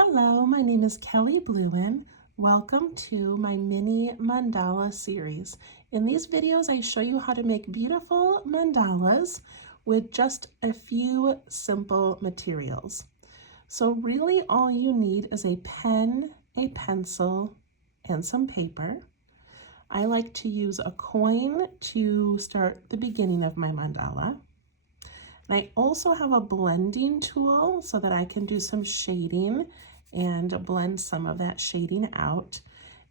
Hello, my name is Kelly Bluen. Welcome to my mini mandala series. In these videos, I show you how to make beautiful mandalas with just a few simple materials. So really all you need is a pen, a pencil, and some paper. I like to use a coin to start the beginning of my mandala. And I also have a blending tool so that I can do some shading and blend some of that shading out.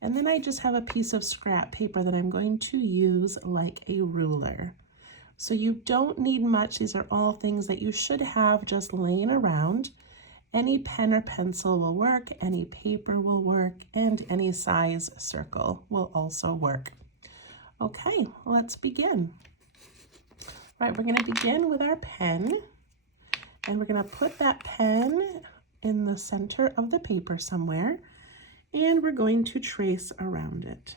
And then I just have a piece of scrap paper that I'm going to use like a ruler. So you don't need much. These are all things that you should have just laying around. Any pen or pencil will work, any paper will work, and any size circle will also work. Okay, let's begin. All right, we're going to begin with our pen, and we're going to put that pen in the center of the paper somewhere, and we're going to trace around it.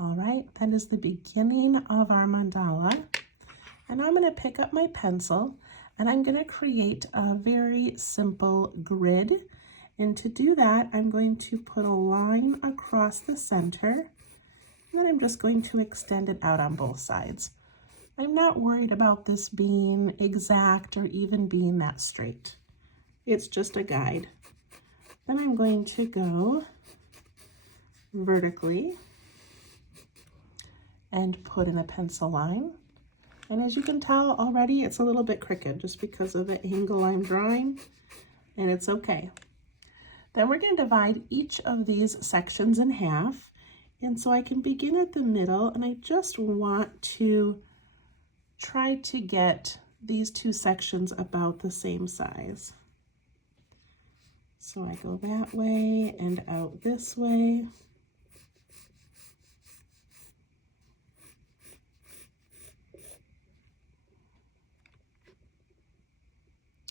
All right, that is the beginning of our mandala, and I'm going to pick up my pencil, and I'm going to create a very simple grid. And to do that, I'm going to put a line across the center, and then I'm just going to extend it out on both sides. I'm not worried about this being exact or even being that straight. It's just a guide. Then I'm going to go vertically and put in a pencil line. And as you can tell already, it's a little bit crooked just because of the angle I'm drawing, and it's okay. Then we're going to divide each of these sections in half. And so I can begin at the middle, and I just want to try to get these two sections about the same size. So I go that way and out this way.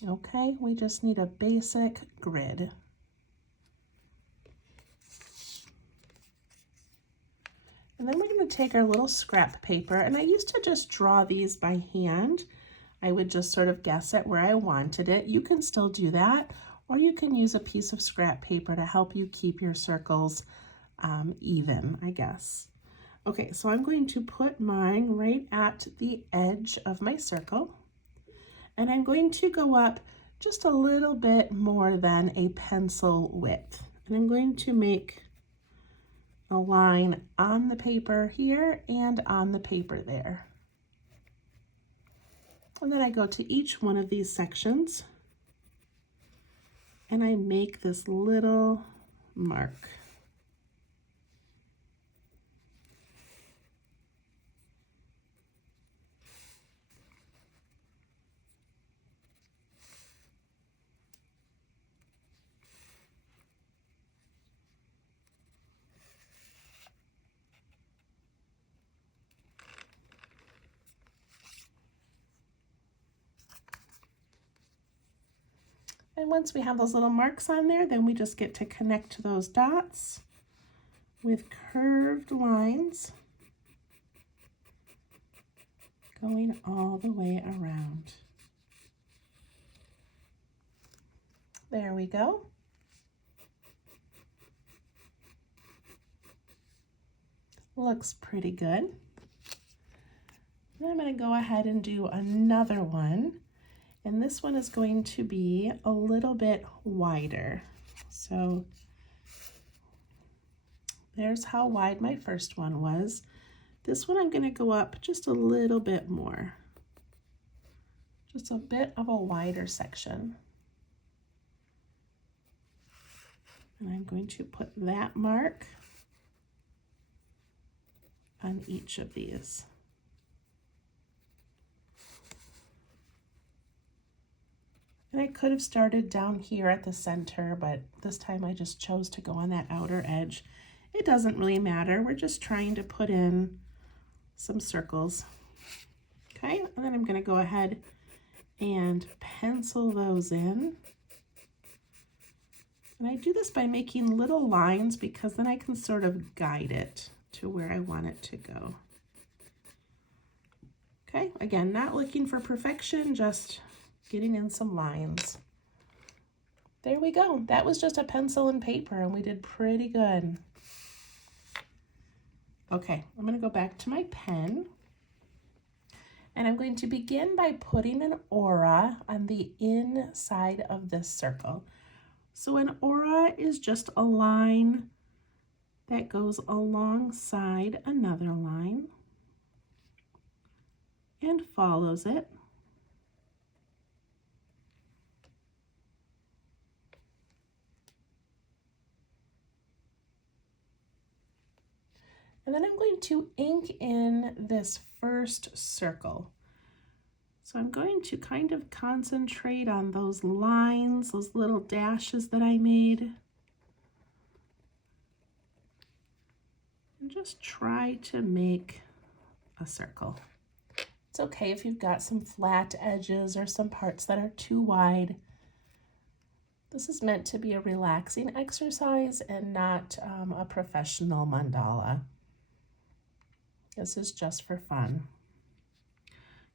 Okay, we just need a basic grid. And then we're going to take our little scrap paper, and I used to just draw these by hand. I would just sort of guess at where I wanted it. You can still do that, or you can use a piece of scrap paper to help you keep your circles even, I guess. Okay, so I'm going to put mine right at the edge of my circle, and I'm going to go up just a little bit more than a pencil width. And I'm going to make a line on the paper here and on the paper there. And then I go to each one of these sections and I make this little mark. And once we have those little marks on there, then we just get to connect those dots with curved lines going all the way around. There we go. Looks pretty good. And I'm going to go ahead and do another one. And this one is going to be a little bit wider. So there's how wide my first one was. This one I'm going to go up just a little bit more. Just a bit of a wider section. And I'm going to put that mark on each of these. And I could have started down here at the center, but this time I just chose to go on that outer edge. It doesn't really matter. We're just trying to put in some circles. Okay, and then I'm going to go ahead and pencil those in. And I do this by making little lines because then I can sort of guide it to where I want it to go. Okay, again, not looking for perfection, just getting in some lines. There we go. That was just a pencil and paper, and we did pretty good. Okay, I'm going to go back to my pen, and I'm going to begin by putting an aura on the inside of this circle. So an aura is just a line that goes alongside another line and follows it. And then I'm going to ink in this first circle. So I'm going to kind of concentrate on those lines, those little dashes that I made. And just try to make a circle. It's okay if you've got some flat edges or some parts that are too wide. This is meant to be a relaxing exercise and not a professional mandala. This is just for fun.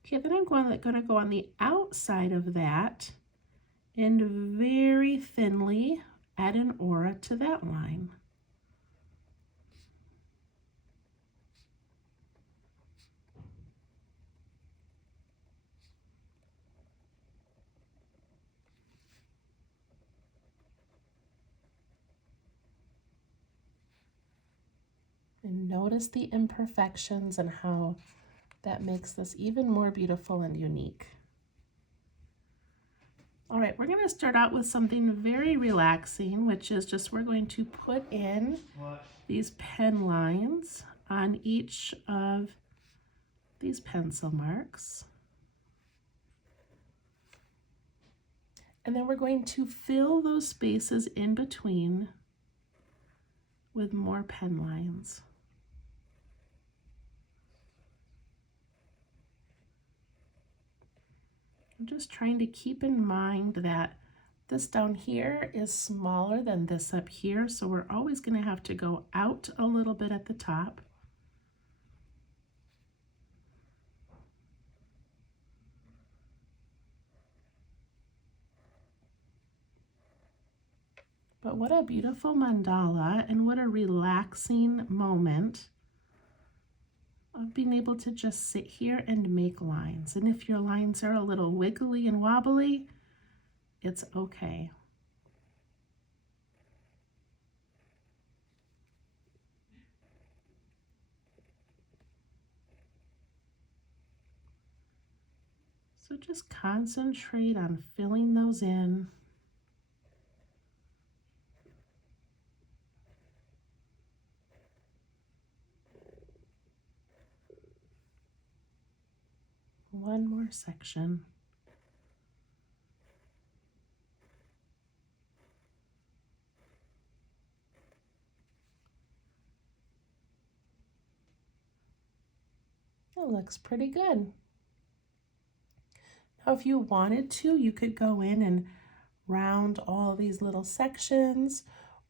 Okay, then I'm going to go on the outside of that and very thinly add an aura to that line. And notice the imperfections and how that makes this even more beautiful and unique. All right, we're going to start out with something very relaxing, which is just we're going to put in these pen lines on each of these pencil marks. And then we're going to fill those spaces in between with more pen lines. I'm just trying to keep in mind that this down here is smaller than this up here, so we're always going to have to go out a little bit at the top. But what a beautiful mandala, and what a relaxing moment of being able to just sit here and make lines. And if your lines are a little wiggly and wobbly, it's okay. So just concentrate on filling those in. One more section. It looks pretty good. Now, if you wanted to, you could go in and round all these little sections,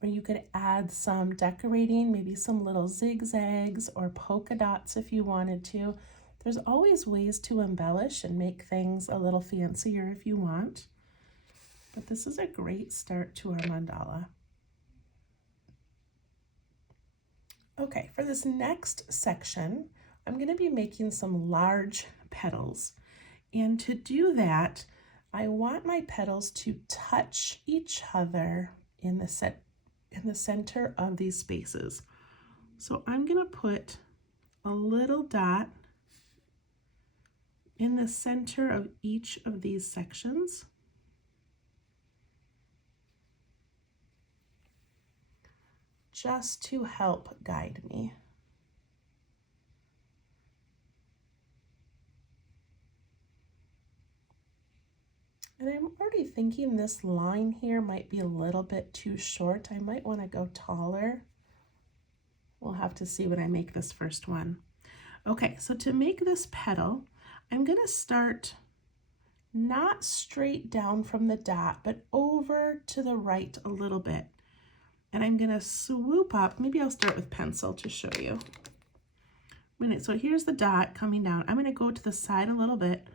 or you could add some decorating, maybe some little zigzags or polka dots if you wanted to. There's always ways to embellish and make things a little fancier if you want. But this is a great start to our mandala. Okay, for this next section, I'm going to be making some large petals. And to do that, I want my petals to touch each other in the center of these spaces. So I'm going to put a little dot in the center of each of these sections. Just to help guide me. And I'm already thinking this line here might be a little bit too short. I might want to go taller. We'll have to see when I make this first one. Okay, so to make this petal, I'm going to start not straight down from the dot, but over to the right a little bit. And I'm going to swoop up. Maybe I'll start with pencil to show you. So here's the dot coming down. I'm gonna go to the side a little bit,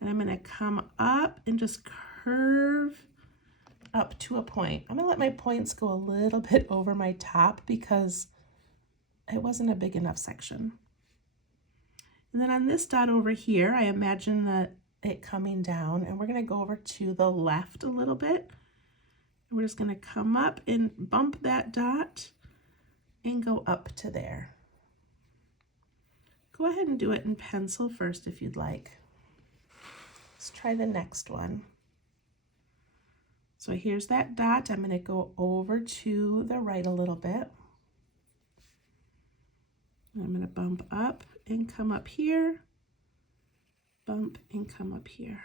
and I'm gonna come up and just curve up to a point. I'm gonna let my points go a little bit over my top because it wasn't a big enough section. And then on this dot over here, I imagine that it coming down, and we're gonna go over to the left a little bit. We're just gonna come up and bump that dot and go up to there. Go ahead and do it in pencil first if you'd like. Let's try the next one. So here's that dot. I'm gonna go over to the right a little bit. I'm gonna bump up and come up here, bump and come up here.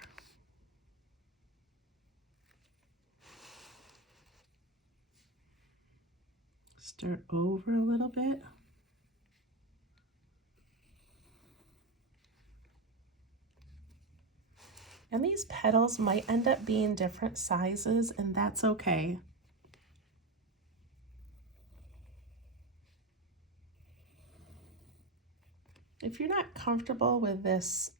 Start over a little bit. And these petals might end up being different sizes, and that's okay. If you're not comfortable with this,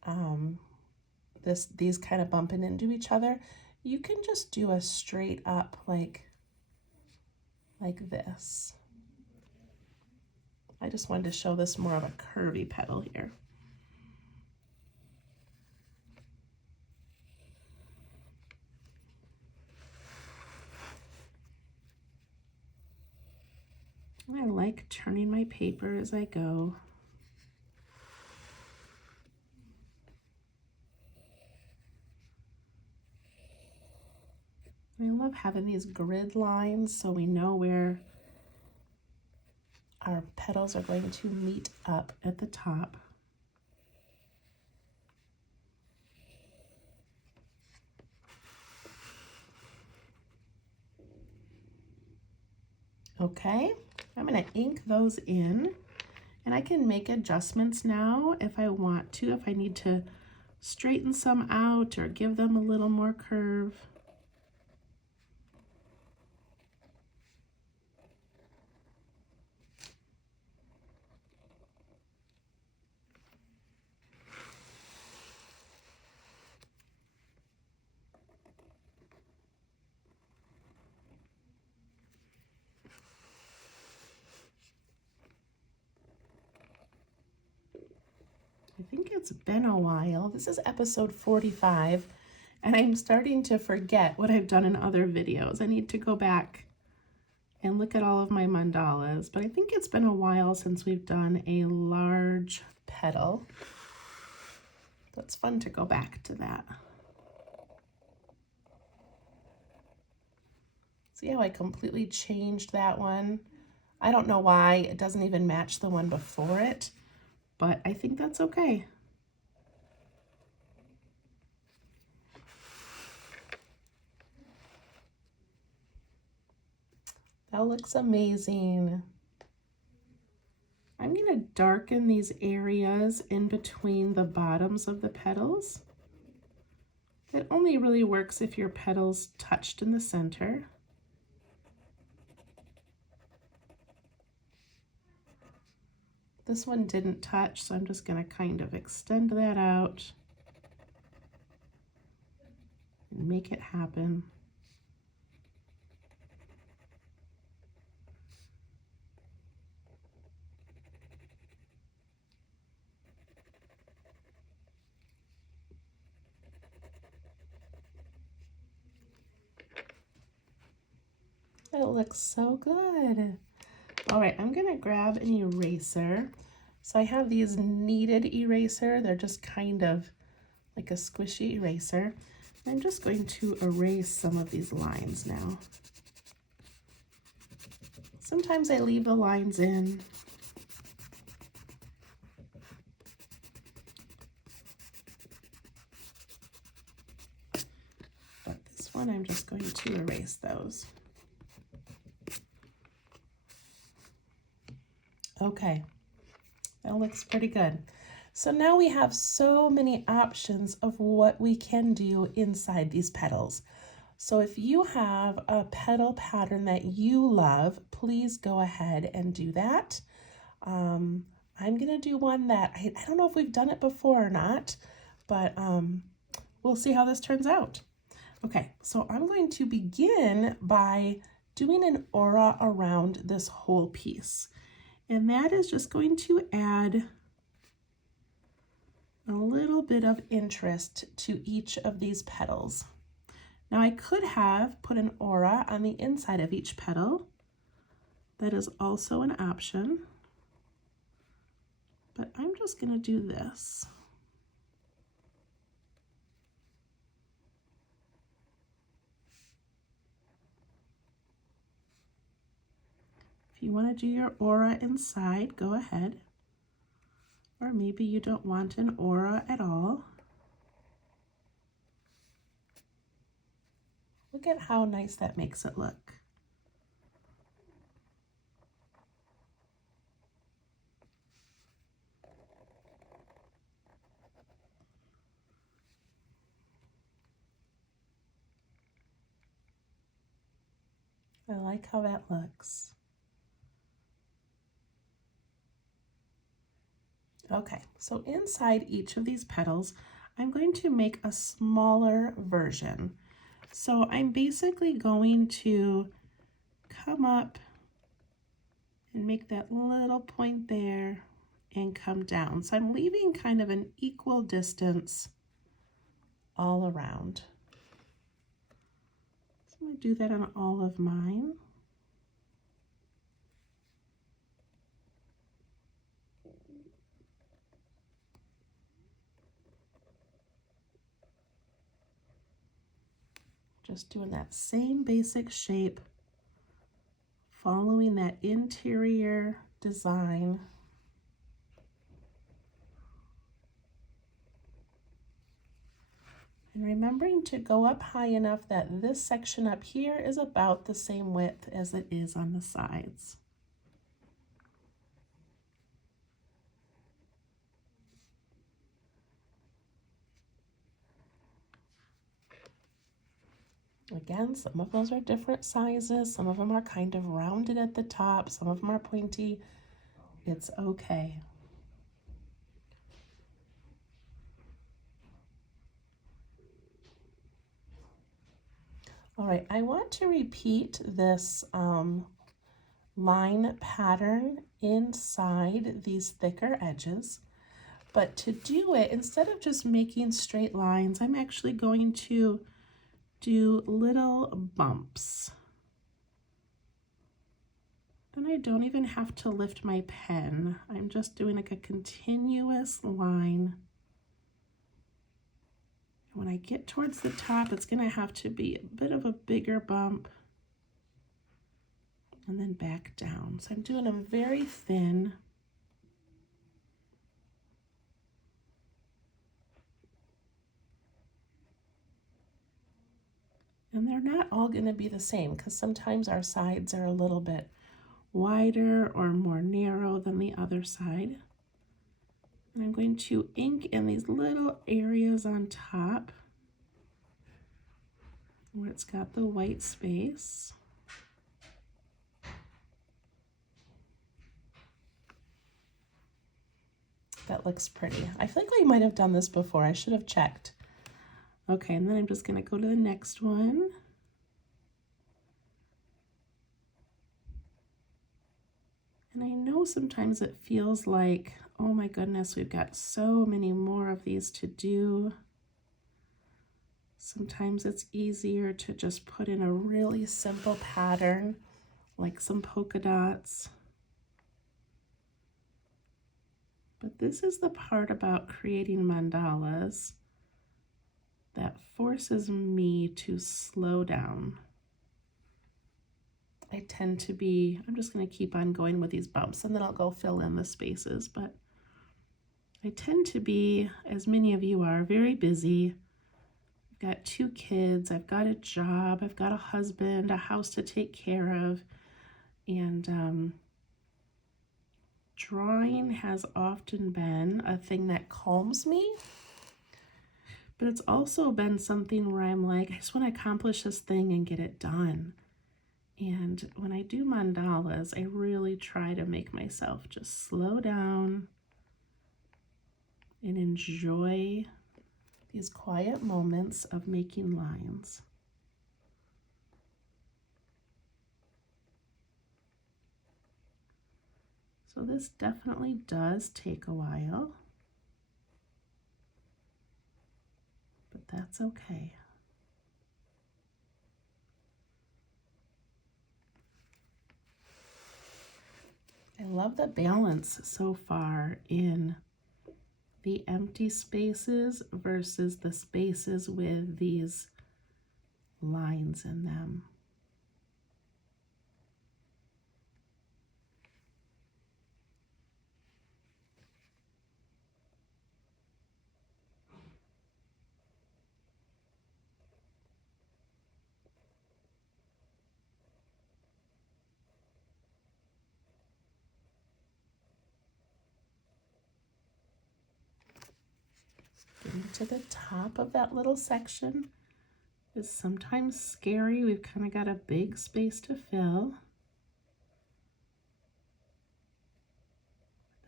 these kind of bumping into each other, you can just do a straight up like this. I just wanted to show this more of a curvy petal here. I like turning my paper as I go. I love having these grid lines so we know where our petals are going to meet up at the top. Okay, I'm going to ink those in, and I can make adjustments now if I want to, if I need to straighten some out or give them a little more curve. I think it's been a while. This is episode 45, and I'm starting to forget what I've done in other videos. I need to go back and look at all of my mandalas, but I think it's been a while since we've done a large petal. That's fun to go back to that. See how I completely changed that one? I don't know why it doesn't even match the one before it, but I think that's okay. That looks amazing. I'm going to darken these areas in between the bottoms of the petals. It only really works if your petals touched in the center. This one didn't touch, so I'm just going to kind of extend that out and make it happen. It looks so good. All right, I'm gonna grab an eraser. So I have these kneaded eraser. They're just kind of like a squishy eraser. I'm just going to erase some of these lines now. Sometimes I leave the lines in. But this one, I'm just going to erase those. Okay, that looks pretty good. So now we have so many options of what we can do inside these petals. So if you have a petal pattern that you love, please go ahead and do that. I'm gonna do one that I don't know if we've done it before or not, but we'll see how this turns out. Okay, so I'm going to begin by doing an aura around this whole piece. And that is just going to add a little bit of interest to each of these petals. Now I could have put an aura on the inside of each petal. That is also an option. But I'm just going to do this. If you want to do your aura inside, go ahead. Or maybe you don't want an aura at all. Look at how nice that makes it look. I like how that looks. Okay, so inside each of these petals, I'm going to make a smaller version. So I'm basically going to come up and make that little point there and come down. So I'm leaving kind of an equal distance all around. So I'm going to do that on all of mine. Just doing that same basic shape, following that interior design. And remembering to go up high enough that this section up here is about the same width as it is on the sides. Again, some of those are different sizes. Some of them are kind of rounded at the top. Some of them are pointy. It's okay. All right, I want to repeat this line pattern inside these thicker edges. But to do it, instead of just making straight lines, I'm actually going to do little bumps. And I don't even have to lift my pen. I'm just doing like a continuous line. When I get towards the top, it's going to have to be a bit of a bigger bump and then back down. So I'm doing them very thin. And they're not all going to be the same because sometimes our sides are a little bit wider or more narrow than the other side. And I'm going to ink in these little areas on top where it's got the white space. That looks pretty. I feel like we might have done this before. I should have checked. Okay, and then I'm just going to go to the next one. And I know sometimes it feels like, oh my goodness, we've got so many more of these to do. Sometimes it's easier to just put in a really simple pattern, like some polka dots. But this is the part about creating mandalas that forces me to slow down. I tend to be, I'm just going to keep on going with these bumps and then I'll go fill in the spaces, but I tend to be, as many of you are, very busy. I've got 2 kids, I've got a job, I've got a husband, a house to take care of, and drawing has often been a thing that calms me. But it's also been something where I'm like, I just want to accomplish this thing and get it done. And when I do mandalas, I really try to make myself just slow down and enjoy these quiet moments of making lines. So this definitely does take a while, but that's okay. I love the balance so far in the empty spaces versus the spaces with these lines in them. Getting to the top of that little section is sometimes scary. We've kind of got a big space to fill.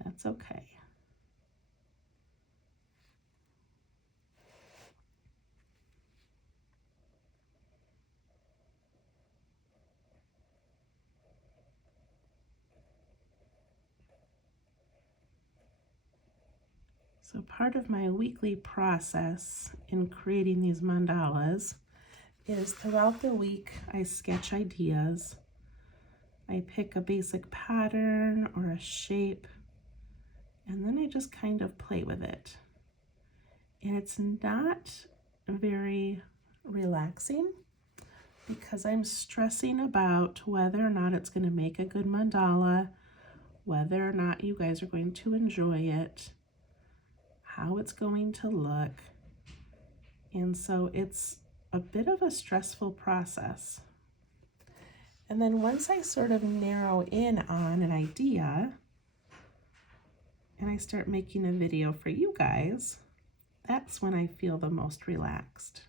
That's okay. So part of my weekly process in creating these mandalas is throughout the week I sketch ideas. I pick a basic pattern or a shape, and then I just kind of play with it. And it's not very relaxing because I'm stressing about whether or not it's going to make a good mandala, whether or not you guys are going to enjoy it, how it's going to look. And so it's a bit of a stressful process. And then once I sort of narrow in on an idea and I start making a video for you guys, that's when I feel the most relaxed.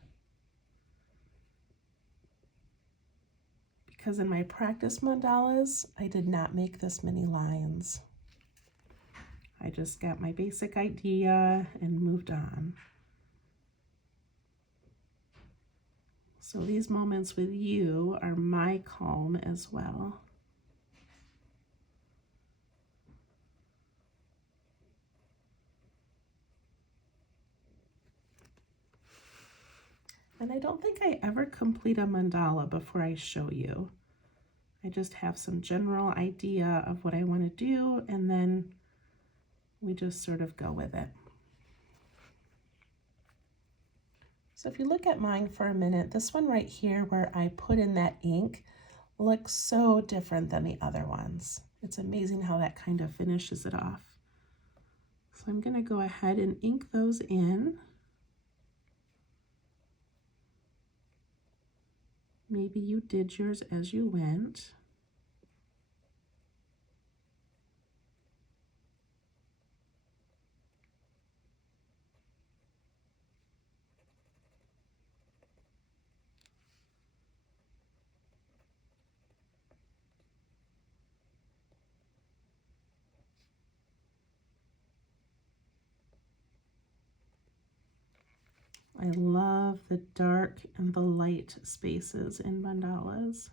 Because in my practice mandalas, I did not make this many lines. I just got my basic idea and moved on. So these moments with you are my calm as well. And I don't think I ever complete a mandala before I show you. I just have some general idea of what I want to do, and then we just sort of go with it. So if you look at mine for a minute, this one right here where I put in that ink looks so different than the other ones. It's amazing how that kind of finishes it off. So I'm going to go ahead and ink those in. Maybe you did yours as you went. I love the dark and the light spaces in mandalas.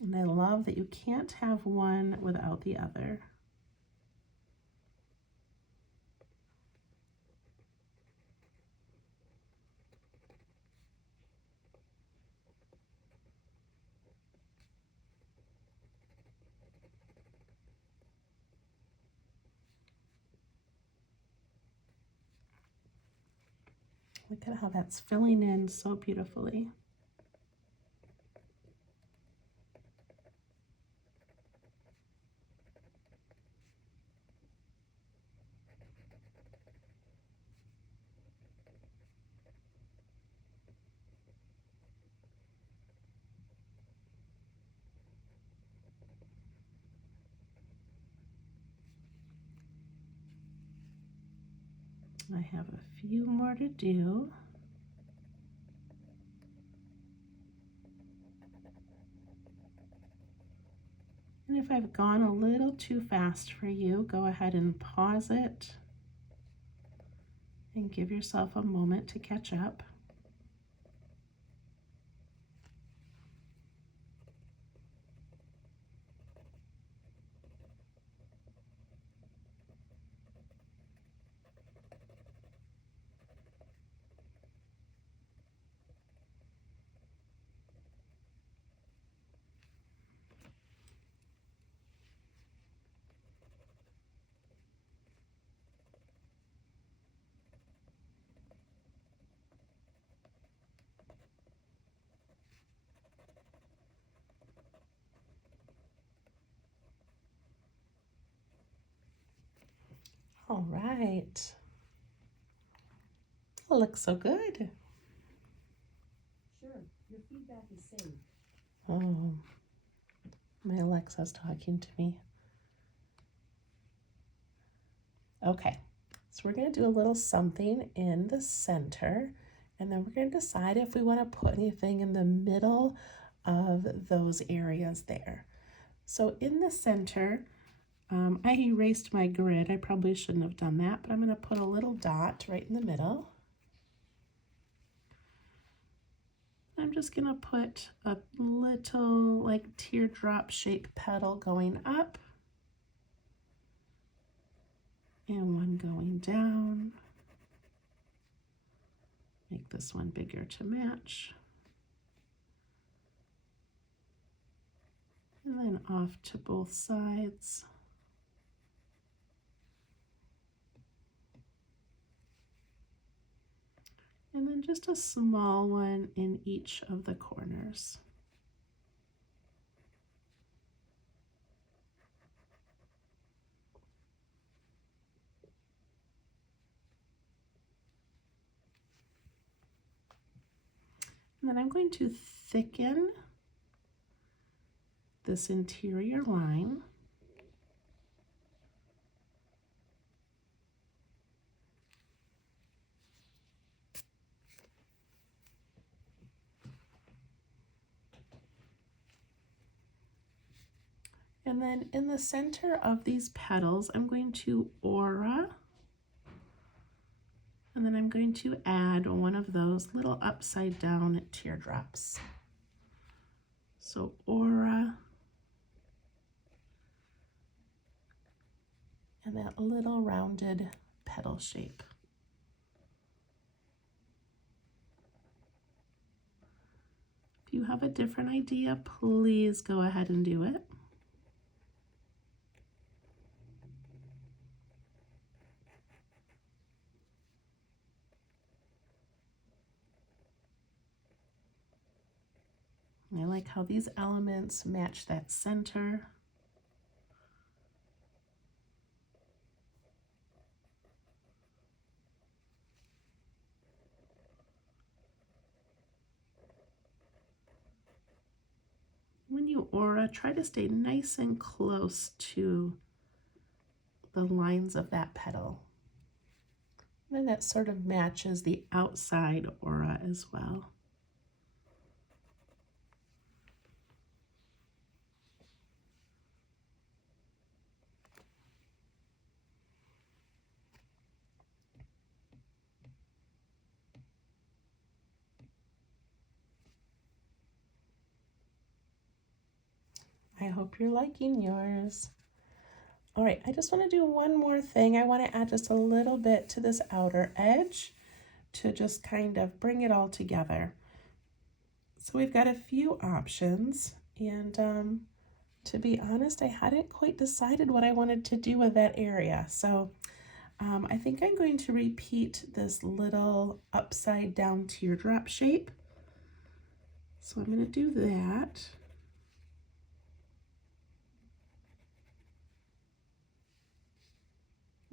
And I love that you can't have one without the other. Look at how that's filling in so beautifully. I have a few more to do. And if I've gone a little too fast for you, go ahead and pause it and give yourself a moment to catch up. All right. It looks so good. Sure, your feedback is saved. Oh, my Alexa's talking to me. Okay, so we're going to do a little something in the center, and then we're going to decide if we want to put anything in the middle of those areas there. So in the center, I erased my grid. I probably shouldn't have done that, but I'm going to put a little dot right in the middle. I'm just going to put a little like teardrop shaped petal going up and one going down. Make this one bigger to match. And then off to both sides. And then just a small one in each of the corners. And then I'm going to thicken this interior line. And then in the center of these petals, I'm going to aura, and then I'm going to add one of those little upside down teardrops. So aura, and that little rounded petal shape. If you have a different idea, please go ahead and do it. I like how these elements match that center. When you aura, try to stay nice and close to the lines of that petal. And then that sort of matches the outside aura as well. I hope you're liking yours. All right, I just want to do one more thing. I want to add just a little bit to this outer edge to just kind of bring it all together. So we've got a few options, and to be honest, I hadn't quite decided what I wanted to do with that area. So I think I'm going to repeat this little upside down teardrop shape. So I'm going to do that.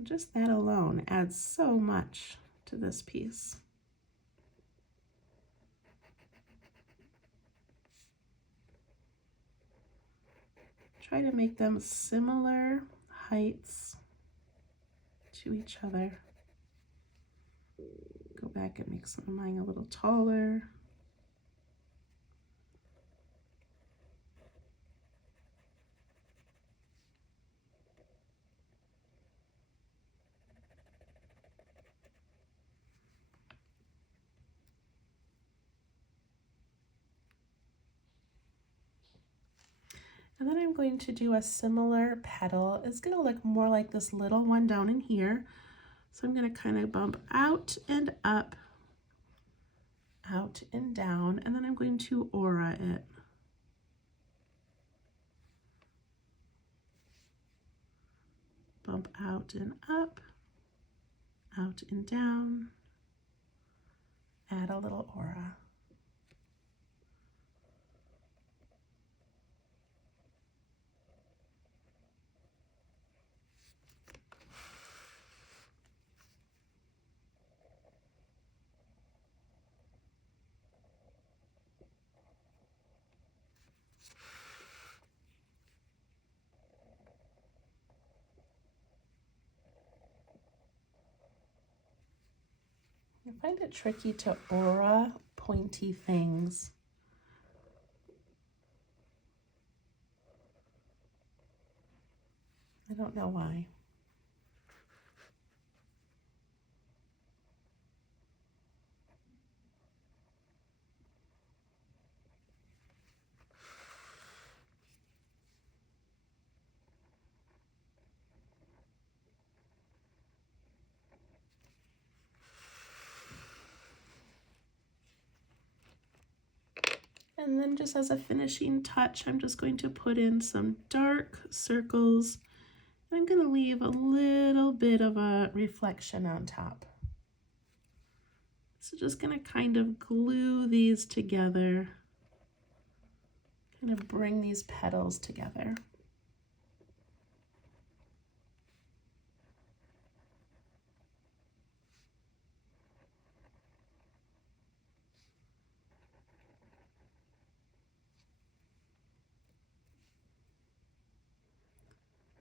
Just that alone adds so much to this piece. Try to make them similar heights to each other. Go back and make some of mine a little taller. And then I'm going to do a similar petal. It's going to look more like this little one down in here. So I'm going to kind of bump out and up, out and down, and then I'm going to aura it. Bump out and up, out and down, add a little aura. I find it tricky to aura pointy things. I don't know why. And then just as a finishing touch, I'm just going to put in some dark circles. I'm going to leave a little bit of a reflection on top. So just going to kind of glue these together, kind of bring these petals together.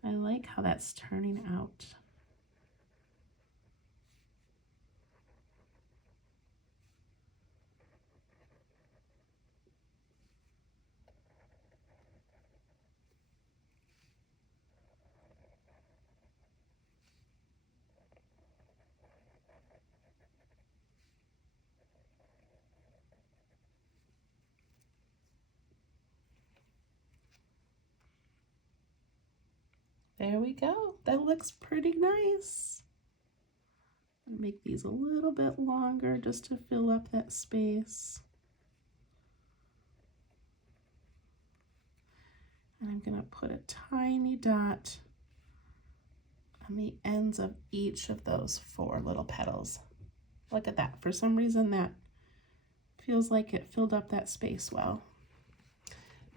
I like how that's turning out. There we go. That looks pretty nice. I'll make these a little bit longer just to fill up that space. And I'm going to put a tiny dot on the ends of each of those 4 little petals. Look at that. For some reason that feels like it filled up that space well.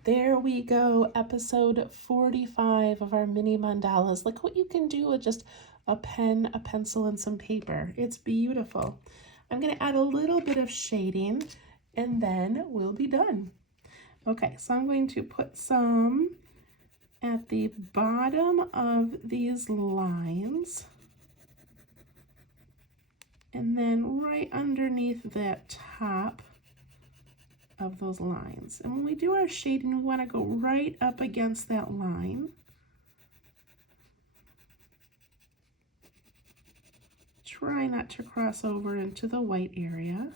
There we go, episode 45 of our mini mandalas. Look what you can do with just a pen, a pencil, and some paper. It's beautiful. I'm going to add a little bit of shading and then we'll be done. Okay, so I'm going to put some at the bottom of these lines and then right underneath that top of those lines. And when we do our shading, we want to go right up against that line. Try not to cross over into the white area.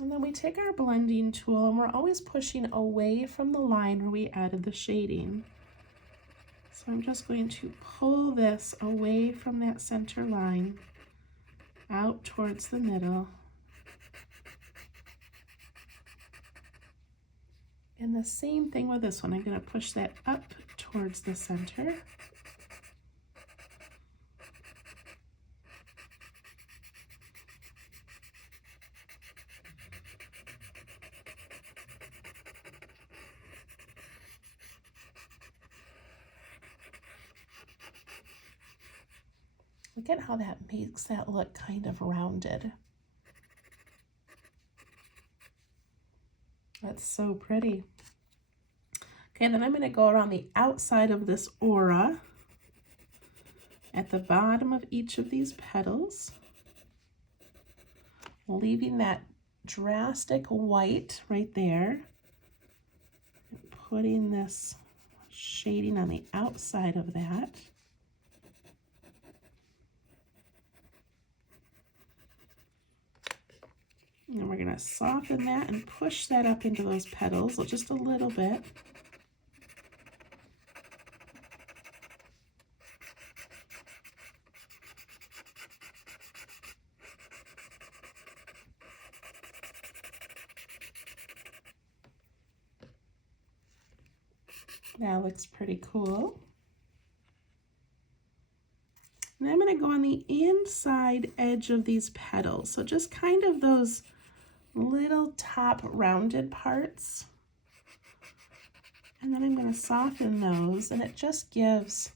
And then we take our blending tool and we're always pushing away from the line where we added the shading. So I'm just going to pull this away from that center line out towards the middle. And the same thing with this one. I'm going to push that up towards the center. Look at how that makes that look kind of rounded. That's so pretty. Okay, then I'm going to go around the outside of this aura at the bottom of each of these petals, leaving that drastic white right there, and putting this shading on the outside of that. And then we're going to soften that and push that up into those petals just a little bit. That looks pretty cool. And I'm going to go on the inside edge of these petals. So just kind of those little top rounded parts. And then I'm going to soften those, and it just gives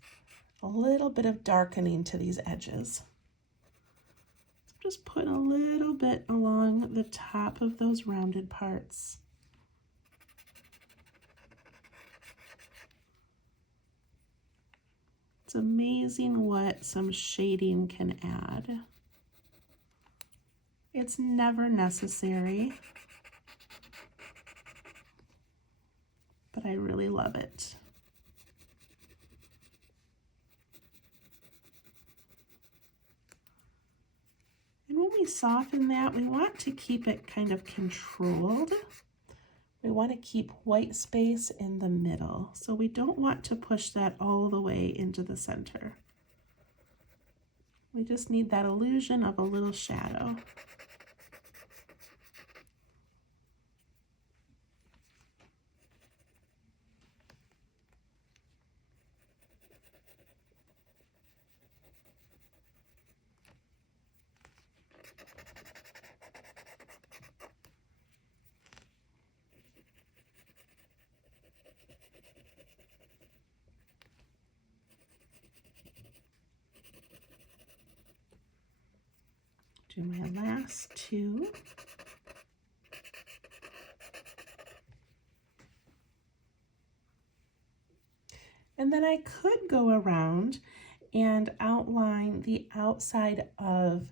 a little bit of darkening to these edges. So just put a little bit along the top of those rounded parts. It's amazing what some shading can add. It's never necessary, but I really love it. And when we soften that, we want to keep it kind of controlled. We want to keep white space in the middle, so we don't want to push that all the way into the center. We just need that illusion of a little shadow. Do my last two. And then I could go around and outline the outside of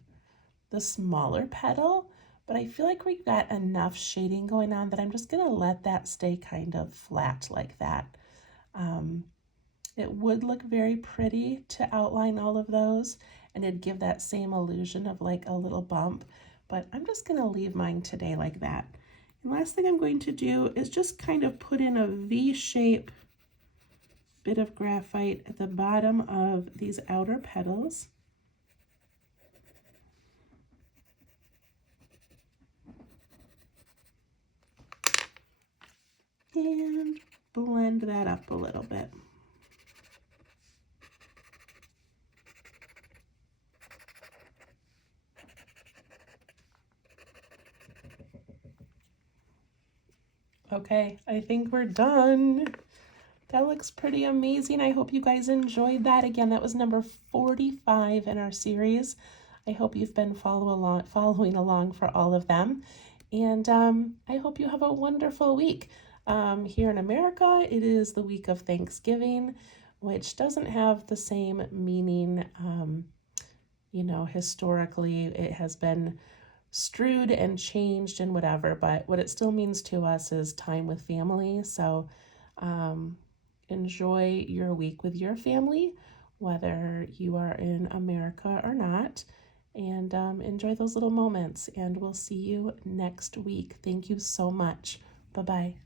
the smaller petal, but I feel like we've got enough shading going on that I'm just gonna let that stay kind of flat like that. It would look very pretty to outline all of those, and it'd give that same illusion of like a little bump, but I'm just gonna leave mine today like that. And last thing I'm going to do is just kind of put in a V-shape bit of graphite at the bottom of these outer petals. And blend that up a little bit. Okay, I think we're done. That looks pretty amazing. I hope you guys enjoyed that. Again, that was number 45 in our series. I hope you've been following along for all of them. And I hope you have a wonderful week. Here in America, it is the week of Thanksgiving, which doesn't have the same meaning. You know, historically, it has been strewed and changed and whatever, but what it still means to us is time with family. So enjoy your week with your family, whether you are in America or not, and enjoy those little moments. And we'll see you next week. Thank you so much. Bye-bye.